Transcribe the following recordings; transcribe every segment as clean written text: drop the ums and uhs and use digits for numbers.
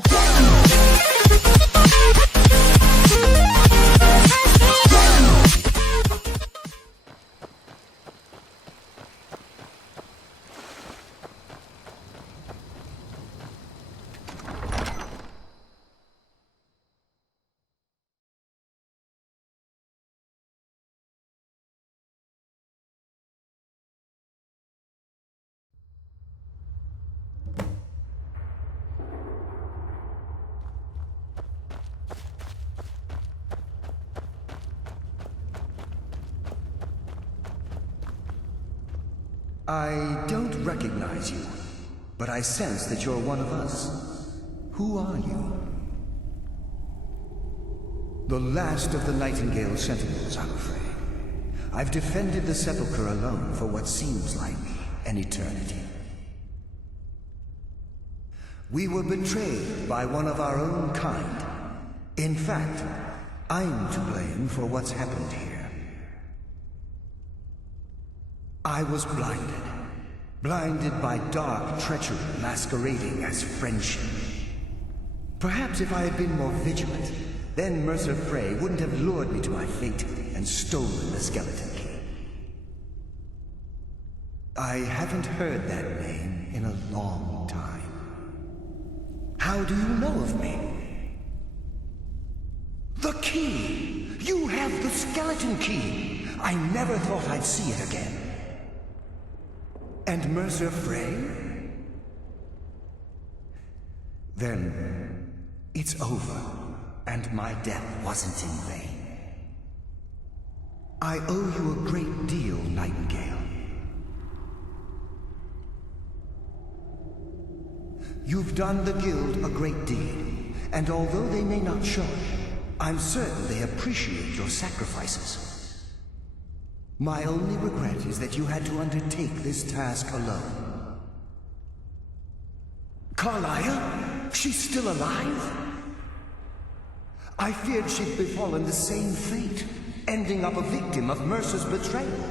go. I don't recognize you, but I sense that you're one of us. Who are you? The last of the Nightingale Sentinels, I'm afraid. I've defended the Sepulchre alone for what seems like an eternity. We were betrayed by one of our own kind. In fact, I'm to blame for what's happened here. I was blinded by dark treachery masquerading as friendship. Perhaps if I had been more vigilant, then Mercer Frey wouldn't have lured me to my fate and stolen the skeleton key. I haven't heard that name in a long time. How do you know of me? The key! You have the skeleton key! I never thought I'd see it again. And Mercer Frey? Then it's over, and my death wasn't in vain. I owe you a great deal, Nightingale. You've done the Guild a great deed, and although they may not show it, I'm certain they appreciate your sacrifices. My only regret is that you had to undertake this task alone. Carlia? She's still alive? I feared she'd befallen the same fate, ending up a victim of Mercer's betrayal.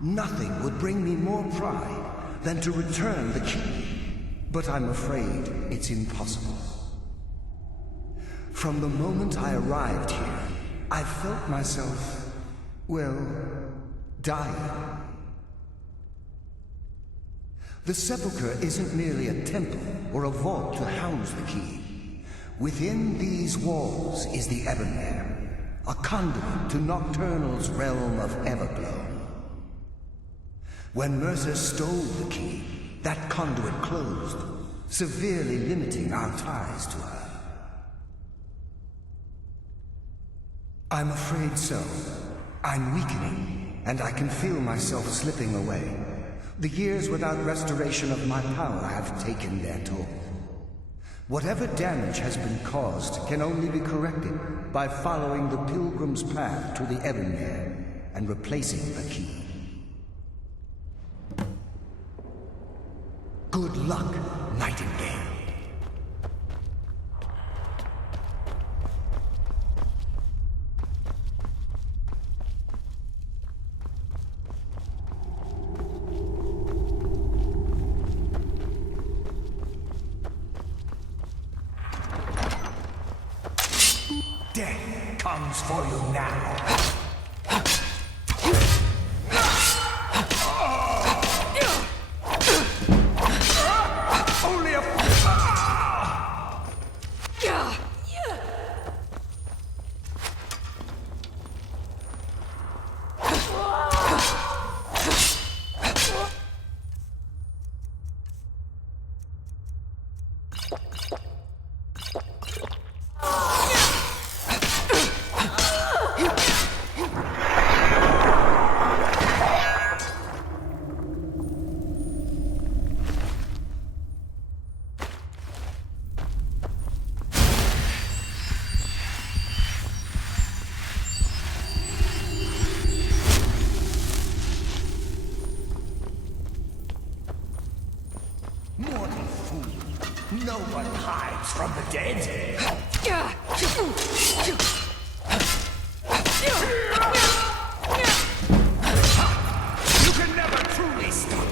Nothing would bring me more pride than to return the key, but I'm afraid it's impossible. From the moment I arrived here, I felt myself, well, dying. The Sepulchre isn't merely a temple or a vault to house the key. Within these walls is the Ebonmere, a conduit to Nocturnal's realm of Everglow. When Mercer stole the key, that conduit closed, severely limiting our ties to her. I'm afraid so. I'm weakening, and I can feel myself slipping away. The years without restoration of my power have taken their toll. Whatever damage has been caused can only be corrected by following the Pilgrim's path to the Ebonmere and replacing the key. Good luck, Nightingale. Death comes for you now. Only a... No one hides from the dead. You can never truly stop.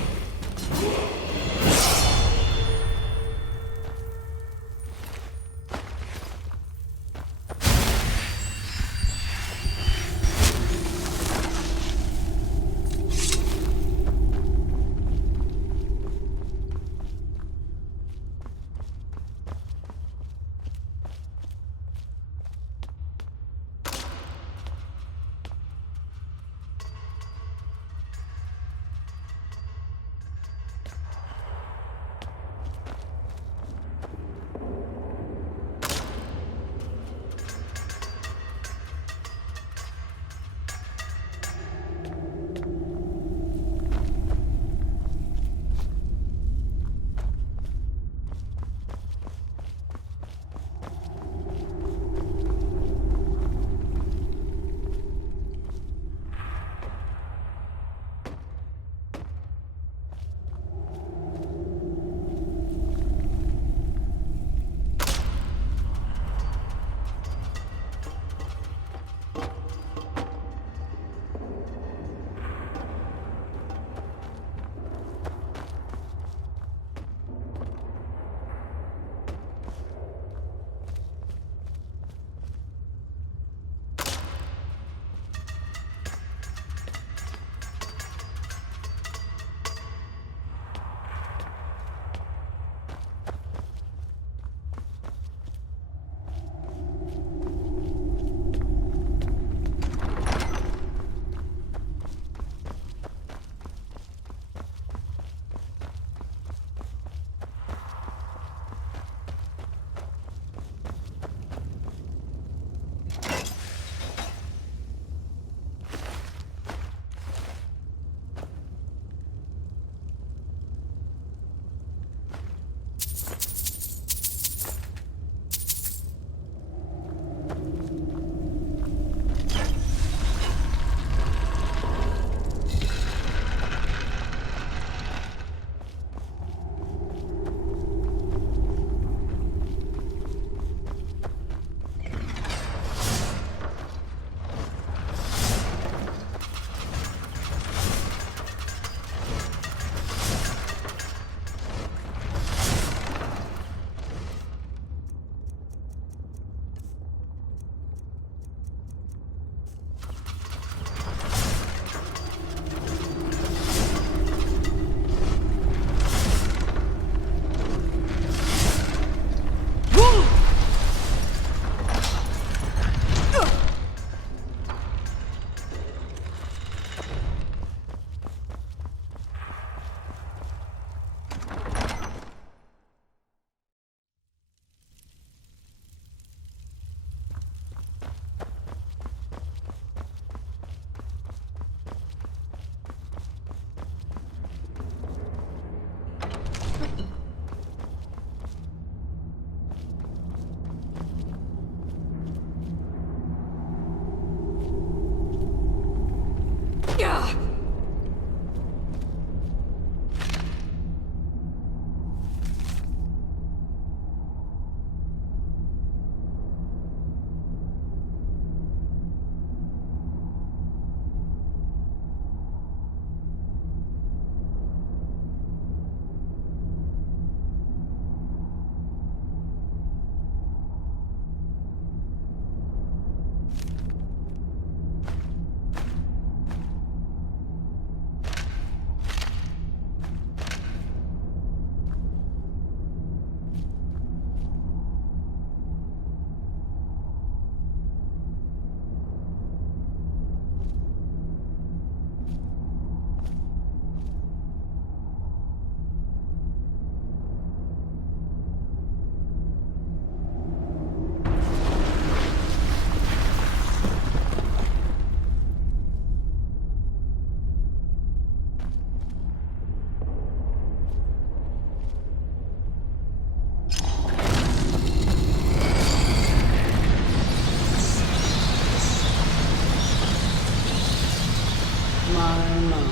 My.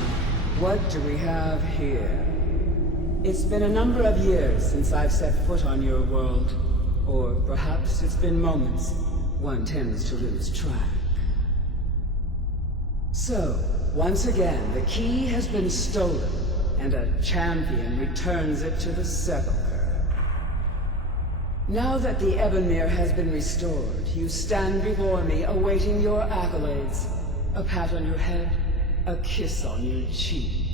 What do we have here? It's been a number of years since I've set foot on your world. Or perhaps it's been moments. One tends to lose track. So, once again, the key has been stolen, and a champion returns it to the sepulchre. Now that the Ebonmere has been restored, you stand before me awaiting your accolades. A pat on your head, a kiss on your cheek.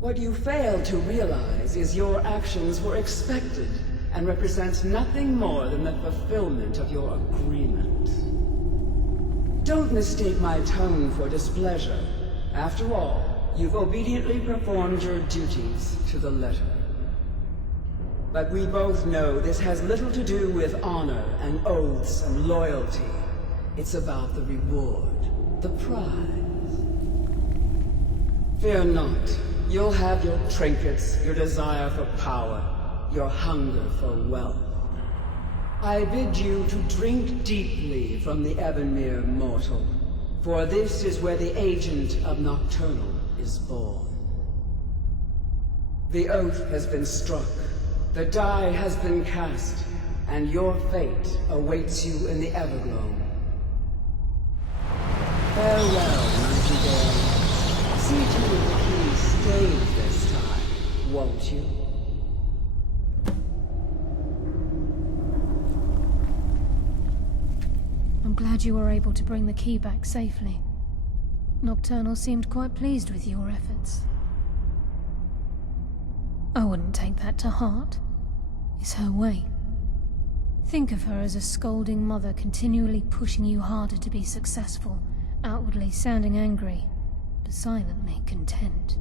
What you fail to realize is your actions were expected and represent nothing more than the fulfillment of your agreement. Don't mistake my tone for displeasure. After all, you've obediently performed your duties to the letter. But we both know this has little to do with honor and oaths and loyalty. It's about the reward, the prize. Fear not. You'll have your trinkets, your desire for power, your hunger for wealth. I bid you to drink deeply from the Ebonmere mortal, for this is where the agent of Nocturnal is born. The oath has been struck, the die has been cast, and your fate awaits you in the Everglow. Farewell, Nightingale. See to it the key stays this time, won't you? I'm glad you were able to bring the key back safely. Nocturnal seemed quite pleased with your efforts. I wouldn't take that to heart. It's her way. Think of her as a scolding mother continually pushing you harder to be successful, outwardly sounding angry, but silently content.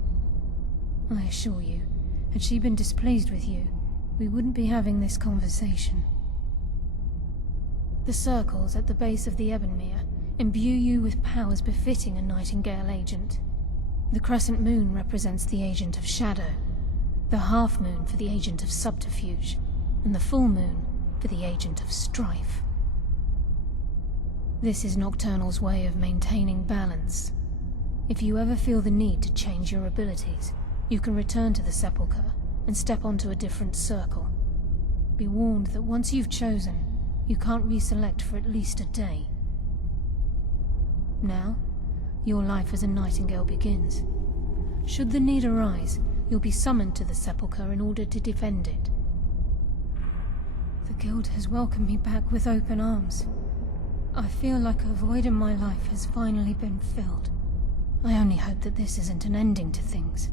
I assure you, had she been displeased with you, we wouldn't be having this conversation. The circles at the base of the Ebonmere imbue you with powers befitting a Nightingale agent. The crescent moon represents the agent of shadow, the half moon for the agent of subterfuge, and the full moon for the agent of strife. This is Nocturnal's way of maintaining balance. If you ever feel the need to change your abilities, you can return to the sepulchre and step onto a different circle. Be warned that once you've chosen, you can't reselect for at least a day. Now, your life as a Nightingale begins. Should the need arise, you'll be summoned to the sepulchre in order to defend it. The Guild has welcomed me back with open arms. I feel like a void in my life has finally been filled. I only hope that this isn't an ending to things,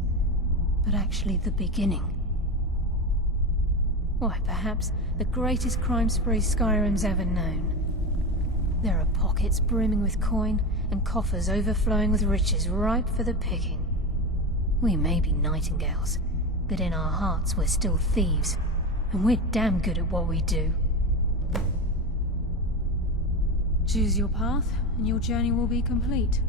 but actually the beginning. Why, perhaps the greatest crime spree Skyrim's ever known. There are pockets brimming with coin, and coffers overflowing with riches ripe for the picking. We may be Nightingales, but in our hearts we're still thieves, and we're damn good at what we do. Choose your path, and your journey will be complete.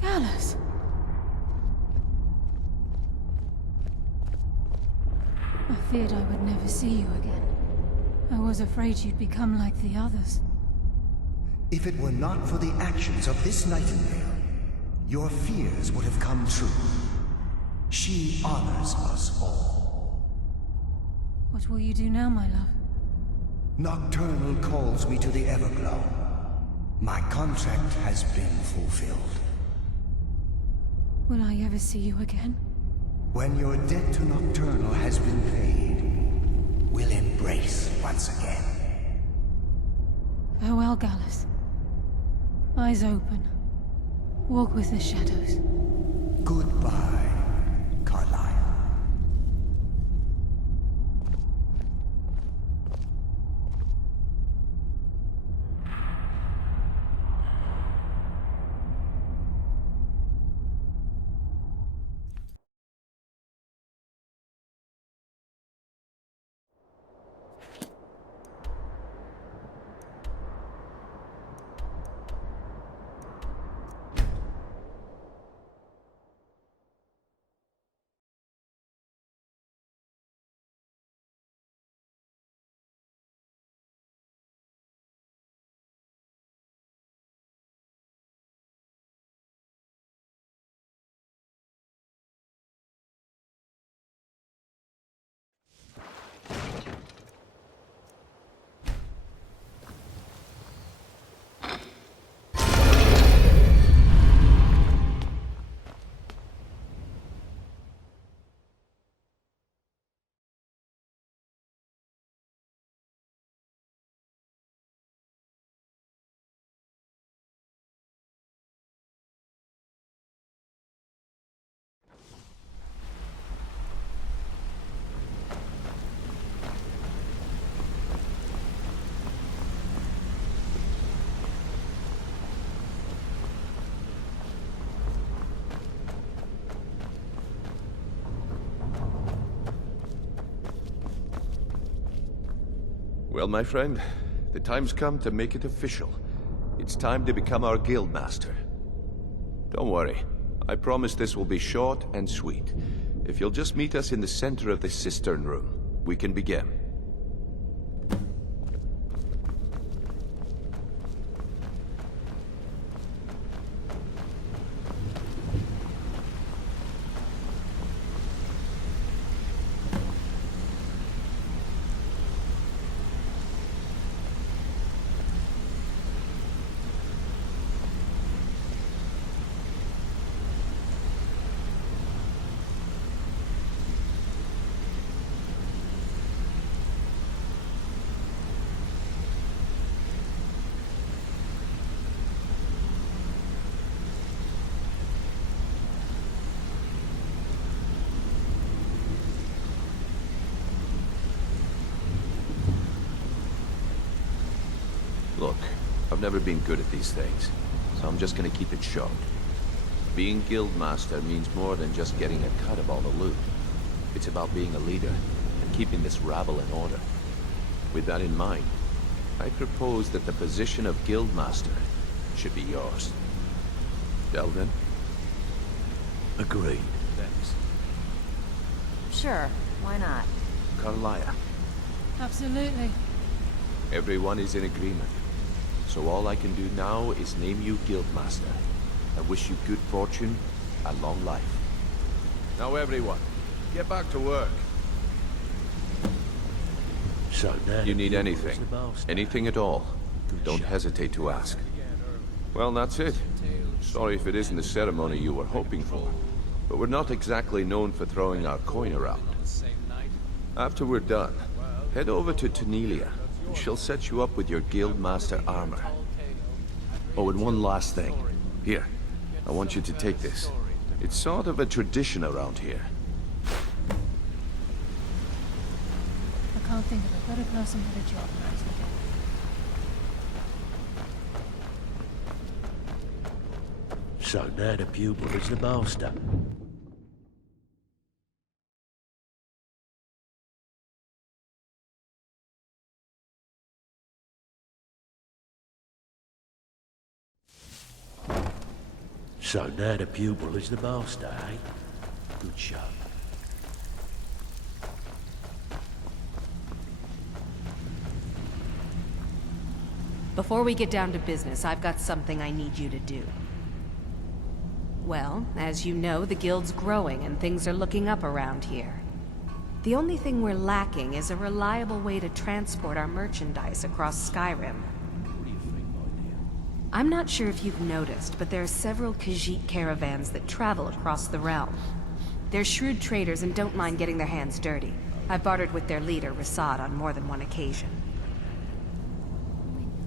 Gallus! I feared I would never see you again. I was afraid you'd become like the others. If it were not for the actions of this Nightingale, your fears would have come true. She honors us all. What will you do now, my love? Nocturnal calls me to the Everglow. My contract has been fulfilled. Will I ever see you again? When your debt to Nocturnal has been paid, we'll embrace once again. Farewell, Gallus. Eyes open. Walk with the shadows. Goodbye, Carlyle. Well, my friend, the time's come to make it official. It's time to become our guild master. Don't worry. I promise this will be short and sweet. If you'll just meet us in the center of the cistern room, we can begin. Look, I've never been good at these things, so I'm just gonna keep it short. Being guildmaster means more than just getting a cut of all the loot. It's about being a leader and keeping this rabble in order. With that in mind, I propose that the position of guildmaster should be yours. Delvin? Agreed. Thanks. Sure, why not? Carlia? Absolutely. Everyone is in agreement. So all I can do now is name you Guildmaster. I wish you good fortune and long life. Now everyone, get back to work. So now You need the anything, boss now. anything at all, don't hesitate to ask. Well, that's it. Sorry if it isn't the ceremony you were hoping for, but we're not exactly known for throwing our coin around. After we're done, head over to Tanelia, and she'll set you up with your Guildmaster armor. Oh, and one last thing. Here, I want you to take this. It's sort of a tradition around here. I can't think of a better person for the job, Master. So now the pupil is the master. So now the pupil is the master, eh? Good show. Before we get down to business, I've got something I need you to do. Well, as you know, the guild's growing and things are looking up around here. The only thing we're lacking is a reliable way to transport our merchandise across Skyrim. I'm not sure if you've noticed, but there are several Khajiit caravans that travel across the realm. They're shrewd traders and don't mind getting their hands dirty. I've bartered with their leader, Rasad, on more than one occasion.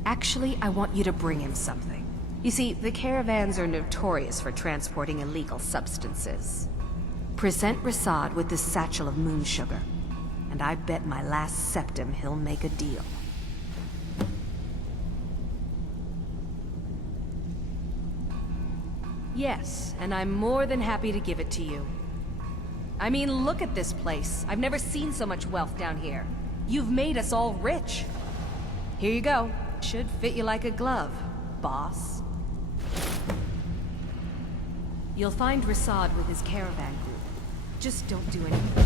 Actually, I want you to bring him something. You see, the caravans are notorious for transporting illegal substances. Present Rasad with this satchel of moon sugar, and I bet my last septim he'll make a deal. Yes, and I'm more than happy to give it to you. I mean, look at this place. I've never seen so much wealth down here. You've made us all rich. Here you go. Should fit you like a glove, boss. You'll find Rasad with his caravan group. Just don't do anything.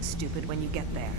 Stupid when you get there.